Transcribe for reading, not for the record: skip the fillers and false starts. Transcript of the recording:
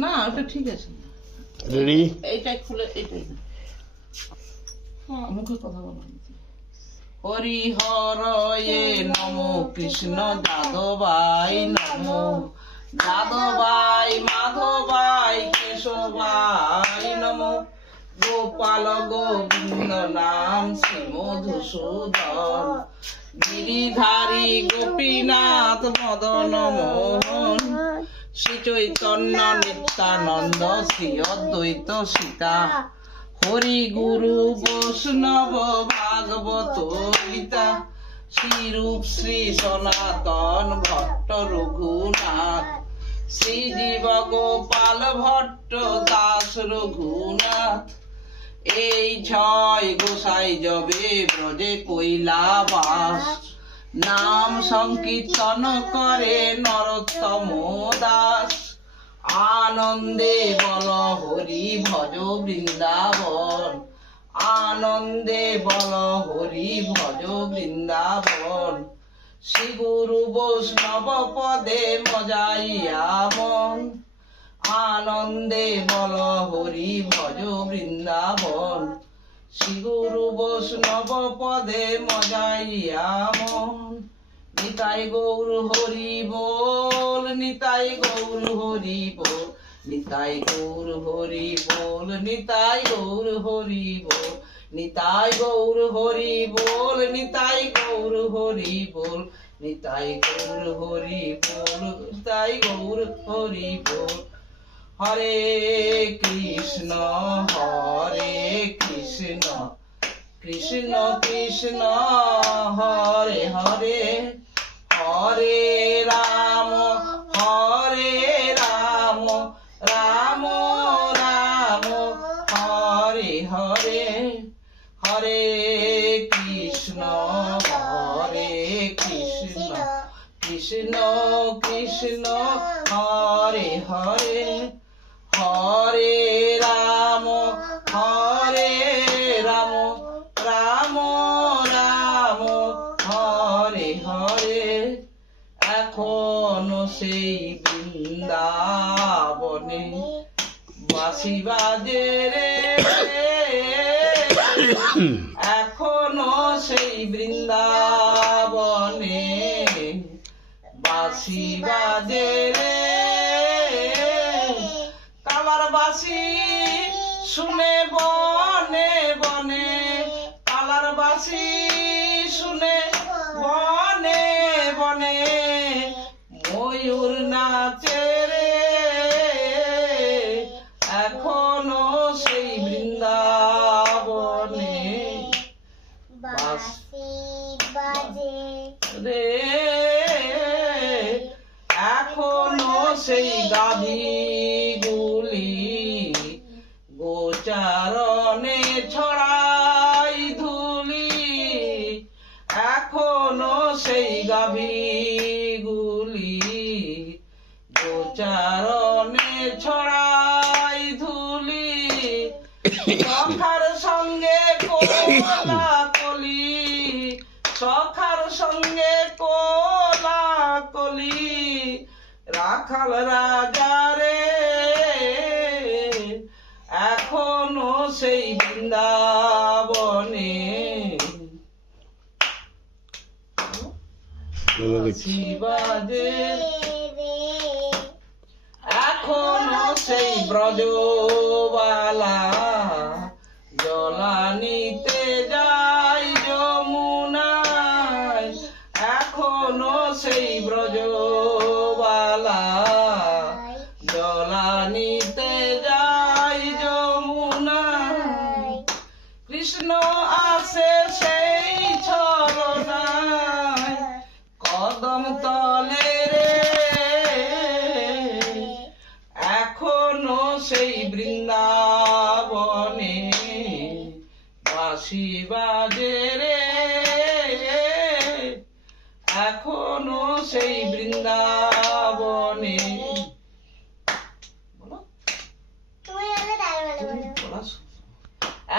না ওটা ঠিক আছে। রেডি? এইটাই খুলে এইটাই মুখে কথা বলো। হরিহরয়ে নমো কৃষ্ণ যাদবাই নমো যাদবাই মাধবাই কেশবাই নমো গোপাল গোবিন্দ নাম শ্রী মধুসূদন গিরিধারী গোপীনাথ মদন মোহন শ্রী চৈতন্য নিত্যানন্দ শ্রী অদ্বৈত সীতা হরি গুরু বৈষ্ণব ভাগবত গীতা শ্রীরূপ শ্রী সনাতন ভট্ট রঘুনাথ শ্রী জীব গোপাল ভট্ট দাস রঘুনাথ এই ছয় গোসাই জবে ব্রজে কৈলাবাস নাম সংকীর্তন করে নরোত্তম দাস আনন্দে বল হরি ভজ বৃন্দাবন আনন্দে বল হরি ভজ বৃন্দাবন শ্রী গুরু বৈষ্ণব পদে মজাইয়া মন আনন্দে বল হরি ভজ বৃন্দাবন শ্রী গুরু বৈষ্ণব পদে মজাইয়া মন নিতাই গৌর হরি বল নিতাই গৌর হরি বল নিতাই গৌর হরি বল নিতাই গৌর হরি বল নিতাই গৌর হরি বল নিতাই গৌর হরি বল নিতাই গৌর হরি বল নিতাই গৌর হরি বল হরে কৃষ্ণ কৃষ্ণ কৃষ্ণ হরে হরে হরে রাম রাম রাম হরে হরে হরে কৃষ্ণ কৃষ্ণ কৃষ্ণ হরে হরে হরে রাম রাম রাম হরে হরে এখনো সেই বৃন্দাবনে বাঁশি বাজে রে এখনো সেই বৃন্দাবনে বাঁশি বাজে রে কালার বাঁশি শুনে বনে বনে কালার বাঁশি শুনে বনে বনে ময়ূর নাচে রে এখনো সেই বৃন্দাবনে বাঁশি বাজে রে এখনো সেই গাভীগুলি গোচারণে ছড়াই ধুলি এখনো সেই গাভীগুলি গোচারণে ছড়াই ধুলি সখার সঙ্গে কোলাকলি সখার সঙ্গে কোলাকলি রাখাল রাজা রে এখনো সেই বৃন্দাবনে বাজে এখনো সেই ব্রজবালা জলানিতে যাই যমুনায় এখনো সেই ব্রজবালা জলানিতে যাই যমুনায় কৃষ্ণ আসে সেই ছলনায় কদম তলে রে এখনো সেই বৃন্দাবনে বাঁশি বাজে রে এখনো সেই বৃন্দাবনে